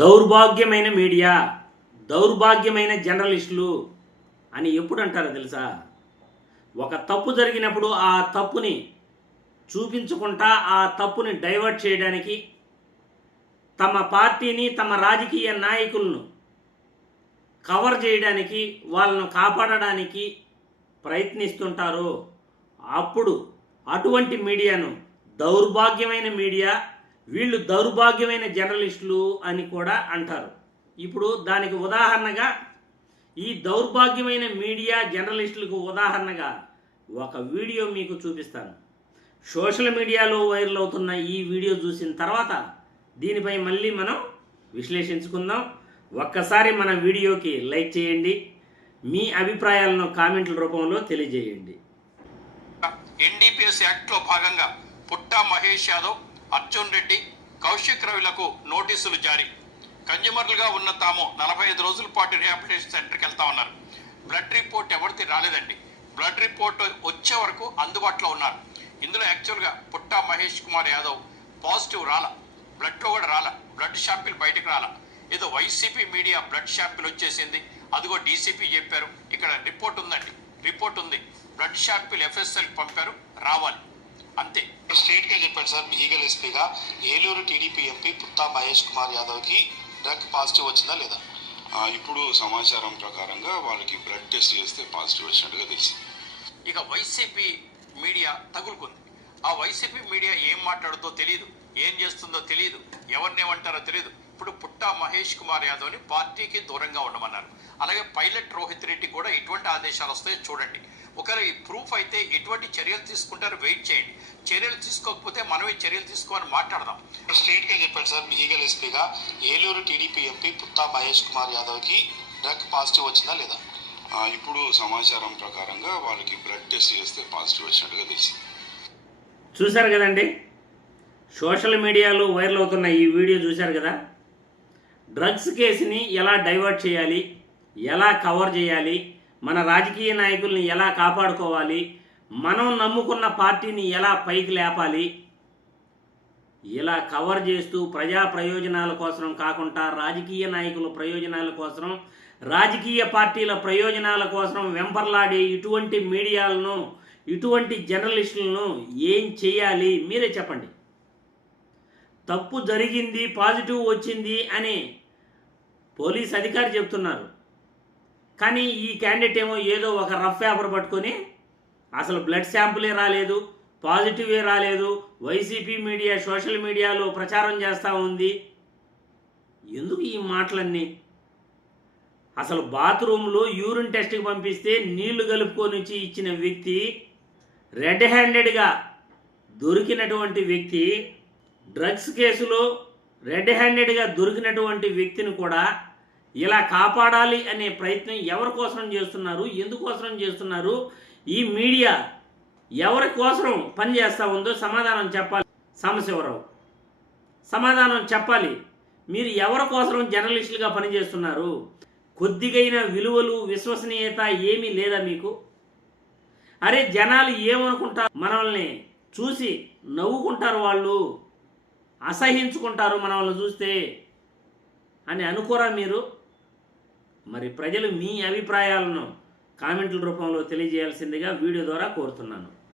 దౌర్భాగ్యమైన మీడియా, దౌర్భాగ్యమైన జర్నలిస్టులు అని ఎప్పుడు అంటారో తెలుసా? ఒక తప్పు జరిగినప్పుడు ఆ తప్పుని చూపించకుండా ఆ తప్పుని డైవర్ట్ చేయడానికి తమ పార్టీని, తమ రాజకీయ నాయకులను కవర్ చేయడానికి, వాళ్ళను కాపాడడానికి ప్రయత్నిస్తుంటారు. అప్పుడు అటువంటి మీడియాను దౌర్భాగ్యమైన మీడియా, వీళ్ళు దౌర్భాగ్యమైన జర్నలిస్టులు అని కూడా అంటారు. ఇప్పుడు దానికి ఉదాహరణగా, ఈ దౌర్భాగ్యమైన మీడియా జర్నలిస్టులకు ఉదాహరణగా ఒక వీడియో మీకు చూపిస్తాను. సోషల్ మీడియాలో వైరల్ అవుతున్న ఈ వీడియో చూసిన తర్వాత దీనిపై మళ్ళీ మనం విశ్లేషించుకుందాం. ఒక్కసారి మన వీడియోకి లైక్ చేయండి, మీ అభిప్రాయాలను కామెంట్ల రూపంలో తెలియజేయండి. ఎన్డీపీఎస్ యాక్ట్లో భాగంగా పుట్టా మహేష్ యాదవ్, అర్జున్ రెడ్డి, కౌశిక్ రవిలకు నోటీసులు జారీ. కన్జ్యూమర్లుగా ఉన్న తాము 45 రోజుల పాటు రిహాబిలిటేషన్ సెంటర్కి వెళ్తా ఉన్నారు. బ్లడ్ రిపోర్ట్ ఎవరిది రాలేదండి. బ్లడ్ రిపోర్ట్ వచ్చే వరకు అందుబాటులో ఉన్నారు. ఇందులో యాక్చువల్గా పుట్టా మహేష్ కుమార్ యాదవ్ పాజిటివ్ రాల, బ్లడ్లో కూడా రాల, బ్లడ్ షాంపిల్ బయటకు రాల. ఏదో వైసీపీ మీడియా బ్లడ్ షాంపిల్ వచ్చేసింది, అదిగో డీసీపీ చెప్పారు, ఇక్కడ రిపోర్ట్ ఉందండి, రిపోర్ట్ ఉంది, బ్లడ్ షాంపిల్ ఎఫ్ఎస్ఎల్ పంపారు, రావాలి, అంతే. స్ట్రేట్ గా చెప్పారు సార్, లీగల్ ఎస్పీగా ఏలూరు టీడీపీ ఎంపీ పుట్టా మహేష్ కుమార్ యాదవ్ కి డ్రగ్ పాజిటివ్ వచ్చిందా లేదా? ఇప్పుడు సమాచారం ప్రకారంగా వాళ్ళకి బ్లడ్ టెస్ట్ చేస్తే పాజిటివ్ వచ్చినట్టుగా తెలిసింది. ఇక వైసీపీ మీడియా తగులుకుంది. ఆ వైసీపీ మీడియా ఏం మాట్లాడుతో తెలియదు, ఏం చేస్తుందో తెలియదు, ఎవరినేమంటారో తెలియదు. ఇప్పుడు పుట్టా మహేష్ కుమార్ యాదవ్ని పార్టీకి దూరంగా ఉండమన్నారు. అలాగే పైలట్ రోహిత్ రెడ్డి కూడా ఎటువంటి ఆదేశాలు వస్తాయో చూడండి. ఒకవేళ ఈ ప్రూఫ్ అయితే ఎటువంటి చర్యలు తీసుకుంటారో వెయిట్ చేయండి. చర్యలు తీసుకోకపోతే మనమే చర్యలు తీసుకోవాలని మాట్లాడదాం. స్ట్రేట్ గా చెప్పారు సార్, లీగల్ ఎస్పీగా ఏలూరు టీడీపీ ఎంపీ పుట్టా మహేష్ కుమార్ యాదవ్ కి డ్రగ్ పాజిటివ్ వచ్చిందా లేదా? ఇప్పుడు సమాచారం ప్రకారంగా వాళ్ళకి బ్లడ్ టెస్ట్ చేస్తే పాజిటివ్ వచ్చినట్టుగా తెలిసింది. చూశారు కదండి, సోషల్ మీడియాలో వైరల్ అవుతున్న ఈ వీడియో చూశారు కదా. డ్రగ్స్ కేసుని ఎలా డైవర్ట్ చేయాలి, ఎలా కవర్ చేయాలి, మన రాజకీయ నాయకుల్ని ఎలా కాపాడుకోవాలి, మనం నమ్ముకున్న పార్టీని ఎలా పైకి లేపాలి, ఇలా కవర్ చేస్తూ ప్రజా ప్రయోజనాల కోసం కాకుండా రాజకీయ నాయకుల ప్రయోజనాల కోసం, రాజకీయ పార్టీల ప్రయోజనాల కోసం వెంపర్లాడే ఇటువంటి మీడియాలను, ఇటువంటి జర్నలిస్టులను ఏం చేయాలి మీరే చెప్పండి. తప్పు జరిగింది, పాజిటివ్ వచ్చింది అని పోలీస్ అధికారి చెప్తున్నారు. కానీ ఈ క్యాండిడేట్ ఏమో ఏదో ఒక రఫ్ పేపర్ పట్టుకొని అసలు బ్లడ్ శాంపులే రాలేదు, పాజిటివే రాలేదు, వైసీపీ మీడియా సోషల్ మీడియాలో ప్రచారం చేస్తూ ఉంది. ఎందుకు ఈ మాటలన్నీ? అసలు బాత్రూంలో యూరిన్ టెస్ట్కి పంపిస్తే నీళ్లు కలుపుకొని వచ్చి ఇచ్చిన వ్యక్తి, రెడ్ హ్యాండెడ్గా దొరికినటువంటి వ్యక్తి, డ్రగ్స్ కేసులో రెడ్ హ్యాండెడ్గా దొరికినటువంటి వ్యక్తిని కూడా ఇలా కాపాడాలి అనే ప్రయత్నం ఎవరి కోసం చేస్తున్నారు, ఎందుకోసం చేస్తున్నారు? ఈ మీడియా ఎవరి కోసం పనిచేస్తూ ఉందో సమాధానం చెప్పాలి. సాంబశివరావు సమాధానం చెప్పాలి. మీరు ఎవరి కోసం జర్నలిస్టులుగా పనిచేస్తున్నారు? కొద్దిగైన విలువలు, విశ్వసనీయత ఏమీ లేదా మీకు? అరే, జనాలు ఏమనుకుంటారు, మనల్ని చూసి నవ్వుకుంటారు, వాళ్ళు అసహించుకుంటారు మనల్ని చూస్తే అని అనుకోరా మీరు? మరి ప్రజలు మీ అభిప్రాయాలను కామెంట్ల రూపంలో తెలియజేయాల్సిందిగా వీడియో ద్వారా కోరుతున్నాను.